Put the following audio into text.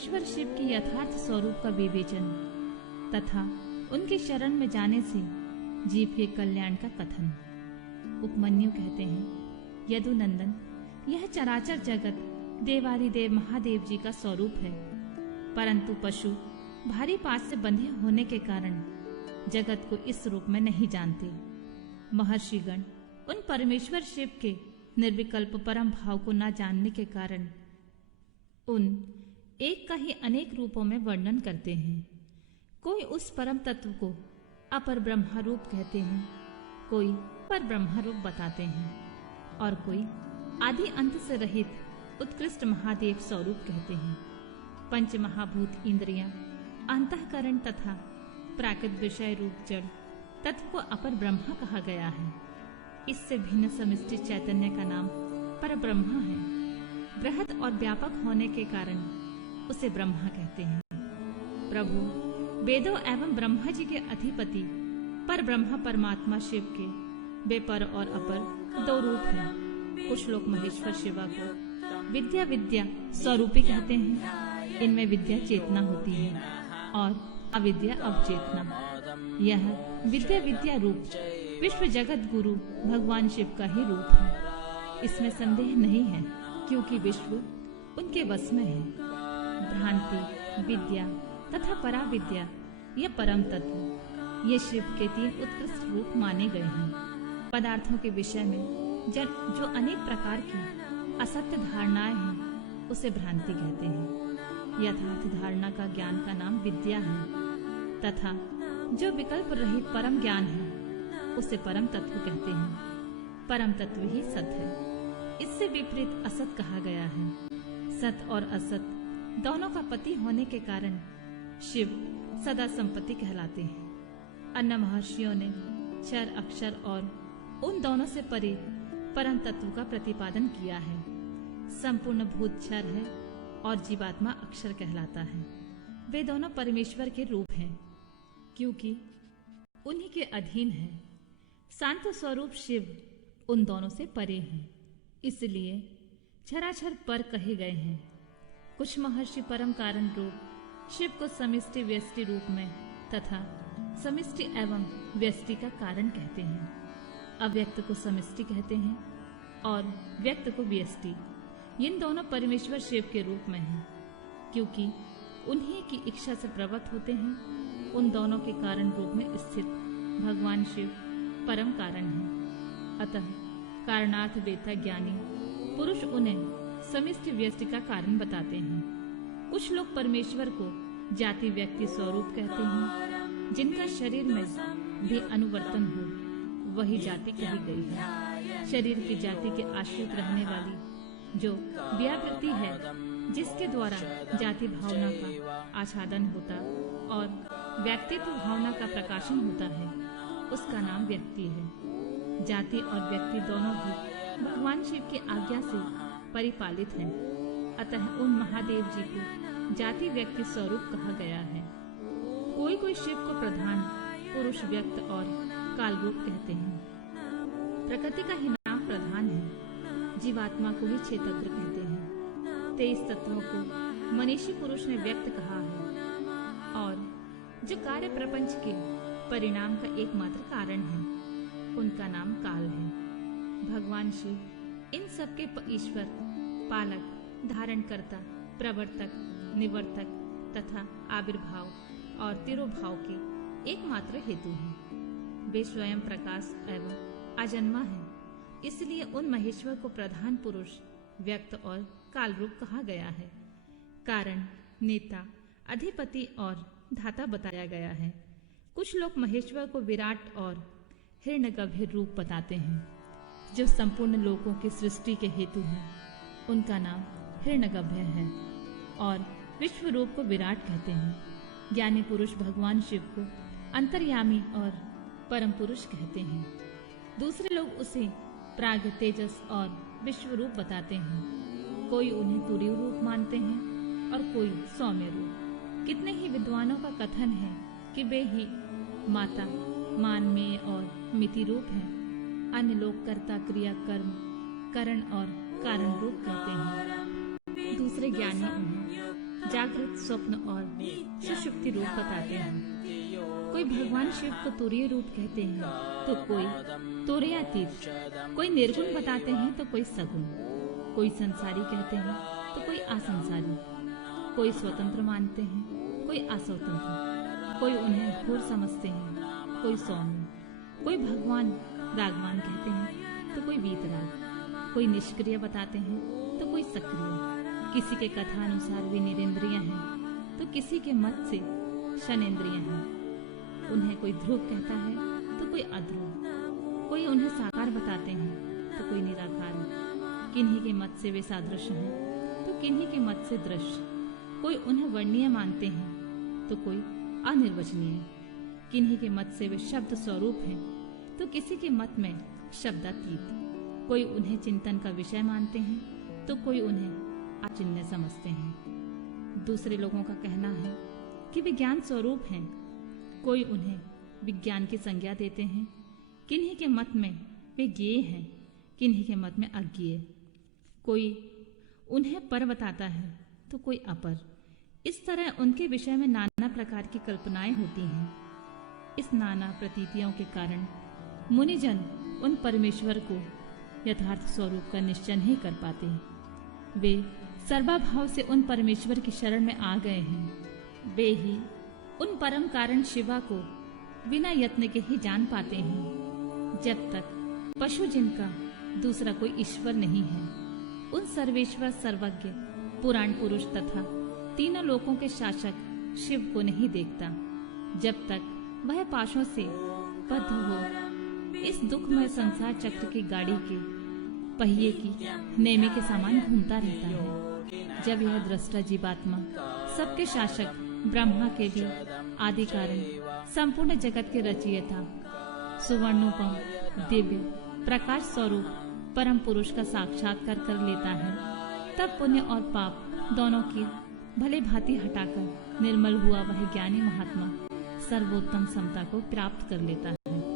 परमेश्वर शिव के यथार्थ स्वरूप का विवेचन तथा उनके शरण में जाने से जीव के कल्याण का कथन। उपमन्यु कहते हैं, यदुनंदन, यह चराचर जगत देवादिदेव महादेव जी का स्वरूप है, परंतु पशु भारी पास से बंधे होने के कारण जगत को इस रूप में नहीं जानते। महर्षिगण उन परमेश्वर शिव के निर्विकल्प परम भाव को न जानने के कारण उन एक का ही अनेक रूपों में वर्णन करते हैं। कोई उस परम तत्व को अपर ब्रह्मा रूप कहते हैं, कोई पर ब्रह्मा रूप बताते हैं और कोई आदि अंत से रहित उत्कृष्ट महादेव स्वरूप कहते हैं। पंच महाभूत इंद्रियां, अंतःकरण तथा प्राकृत विषय रूप जड़ तत्व को अपर ब्रह्मा कहा गया है। इससे भिन्न समष्टि चैतन्य का नाम पर ब्रह्मा है। बृहत और व्यापक होने के कारण उसे ब्रह्मा कहते हैं। प्रभु वेदों एवं ब्रह्मा जी के अधिपति पर ब्रह्मा परमात्मा शिव के बेपर और अपर दो रूप हैं। कुछ लोग महेश्वर शिवा को विद्या विद्या स्वरूपी कहते हैं। इनमें विद्या चेतना होती है और अविद्या अवचेतना। यह विद्या विद्या रूप विश्व जगत गुरु भगवान शिव का ही रूप है। इसमें संदेह नहीं है, क्योंकि विश्व उनके वश में है। भ्रांति, विद्या तथा पराविद्या, यह परम तत्व, ये शिव के 3 उत्कृष्ट रूप माने गए हैं। पदार्थों के विषय में जो अनेक प्रकार की असत्य धारणाएं हैं, उसे भ्रांति कहते हैं। यथार्थ धारणा का ज्ञान का नाम विद्या है तथा जो विकल्प रहित परम ज्ञान है, उसे परम तत्व कहते हैं। परम तत्व ही सत है। इससे विपरीत असत कहा गया है। सत और असत दोनों का पति होने के कारण शिव सदा संपत्ति कहलाते हैं। अन्य महर्षियों ने क्षर, अक्षर और उन दोनों से परे परम तत्व का प्रतिपादन किया है। संपूर्ण भूत क्षर है और जीवात्मा अक्षर कहलाता है। वे दोनों परमेश्वर के रूप हैं, क्योंकि उन्हीं के अधीन है। शांत स्वरूप शिव उन दोनों से परे हैं, इसलिए क्षराक्षर पर कहे गए हैं। कुछ महर्षि परम कारण रूप शिव को समिष्टि व्यष्टि रूप में तथा समिष्टि एवं व्यष्टि का कारण कहते हैं। अव्यक्त को समिष्टि कहते हैं और व्यक्त को व्यष्टि। इन दोनों परमेश्वर शिव के रूप में हैं, क्योंकि उन्हीं की इच्छा से प्रवृत्त होते हैं। उन दोनों के कारण रूप में स्थित भगवान शिव परम कारण है। अतः कारणार्थ वेता ज्ञानी पुरुष उन्हें समिष्टि व्यष्टि का कारण बताते हैं। कुछ लोग परमेश्वर को जाति व्यक्ति स्वरूप कहते हैं। जिनका शरीर में भी अनुवर्तन हो, वही जाति कही गई है। शरीर की जाति के आश्रित रहने वाली जो व्यावृत्ति है, जिसके द्वारा जाति भावना का आच्छादन होता और व्यक्तित्व भावना का प्रकाशन होता है, उसका नाम व्यक्ति है। जाति और व्यक्ति दोनों भी भगवान शिव की आज्ञा से परिपालित हैं। अतः उन महादेव जी को जाति व्यक्ति स्वरूप कहा गया है। कोई कोई शिव को प्रधान पुरुष व्यक्त और काल रूप कहते हैं। प्रकृति का ही नाम प्रधान है। जीवात्मा को ही क्षेत्रज्ञ कहते हैं। 23 तत्वों को मनीषी पुरुष ने व्यक्त कहा है और जो कार्य प्रपंच के परिणाम का एकमात्र कारण है, उनका नाम काल है। भगवान शिव इन सबके ईश्वर, पालक, धारणकर्ता, प्रवर्तक, निवर्तक तथा आविर्भाव और तिरोभाव के एकमात्र हेतु हैं। वे स्वयं प्रकाश एवं अजन्मा है। इसलिए उन महेश्वर को प्रधान पुरुष, व्यक्त और काल रूप कहा गया है। कारण, नेता, अधिपति और धाता बताया गया है। कुछ लोग महेश्वर को विराट और हिरण्यगर्भ रूप बताते हैं, जो संपूर्ण लोकों की सृष्टि के हेतु हैं। उनका नाम हिरण्यगर्भ है और विश्व रूप को विराट कहते हैं। ज्ञानी पुरुष भगवान शिव को अंतर्यामी और परम पुरुष कहते हैं। दूसरे लोग उसे प्राग, तेजस और विश्व रूप बताते हैं। कोई उन्हें तुरीय रूप मानते हैं और कोई सौम्य रूप। कितने ही विद्वानों का कथन है कि वे ही माता, मानमेय और मिति रूप हैं। अन्य लोग कर्ता, क्रिया, कर्म, करण और कारण रूप कहते हैं। दूसरे ज्ञानी उन्हें जागृत, स्वप्न और सुषुप्ति रूप बताते हैं। कोई भगवान शिव को तुरीय रूप कहते हैं तो कोई तुरीयातीत, कोई निर्गुण बताते हैं तो कोई सगुण, कोई संसारी कहते हैं तो कोई असंसारी, कोई स्वतंत्र मानते हैं कोई अस्वतंत्र, कोई उन्हें घोर समझते हैं कोई सौम्य, कोई भगवान रागवान कहते हैं तो कोई वीतराग, कोई निष्क्रिय बताते हैं तो कोई सक्रिय, किसी के कथा अनुसार वे निरेंद्रिय हैं तो किसी के मत से शनेंद्रिय हैं। उन्हें कोई ध्रुव कहता है तो कोई अध्रुव, कोई उन्हें साकार बताते हैं तो कोई निराकार, किन्हीं के मत से वे सादृश्य हैं तो किन्हीं के मत से दृश्य, कोई उन्हें वर्णीय मानते हैं तो कोई अनिर्वचनीय, किन्हीं के मत से वे शब्द स्वरूप हैं तो किसी के मत में शब्दातीत, कोई उन्हें चिंतन का विषय मानते हैं तो कोई उन्हें अचिन्त्य समझते हैं। दूसरे लोगों का कहना है कि विज्ञान स्वरूप हैं, कोई उन्हें विज्ञान की संज्ञा देते हैं, किन्हीं के मत में वे ज्ञेय हैं, किन्हीं के मत में अज्ञेय, कोई उन्हें पर बताता है तो कोई अपर। इस तरह उनके विषय में नाना प्रकार की कल्पनाएं होती हैं। इस नाना प्रतीतियों के कारण मुनिजन उन परमेश्वर को यथार्थ स्वरूप का निश्चय नहीं कर पाते। वे सर्वाभाव से उन परमेश्वर की शरण में आ गए हैं। वे ही उन परम कारण शिवा को बिना यत्न के ही जान पाते हैं। जब तक पशु जिनका दूसरा कोई ईश्वर नहीं है, उन सर्वेश्वर सर्वज्ञ पुराण पुरुष तथा तीनों लोकों के शासक शिव को नहीं देखता, जब तक वह पाशों से बद्ध हो इस दुखमय संसार चक्र की गाड़ी के पहिए की नेमी के समान घूमता रहता है। जब यह दृष्टा जीवात्मा सबके शासक ब्रह्मा के भी आदि कारण संपूर्ण जगत के रचयिता सुवर्णोपम दिव्य प्रकाश स्वरूप परम पुरुष का साक्षात्कार कर लेता है, तब पुण्य और पाप दोनों की भले भांति हटाकर निर्मल हुआ वह ज्ञानी महात्मा सर्वोत्तम समता को प्राप्त कर लेता है।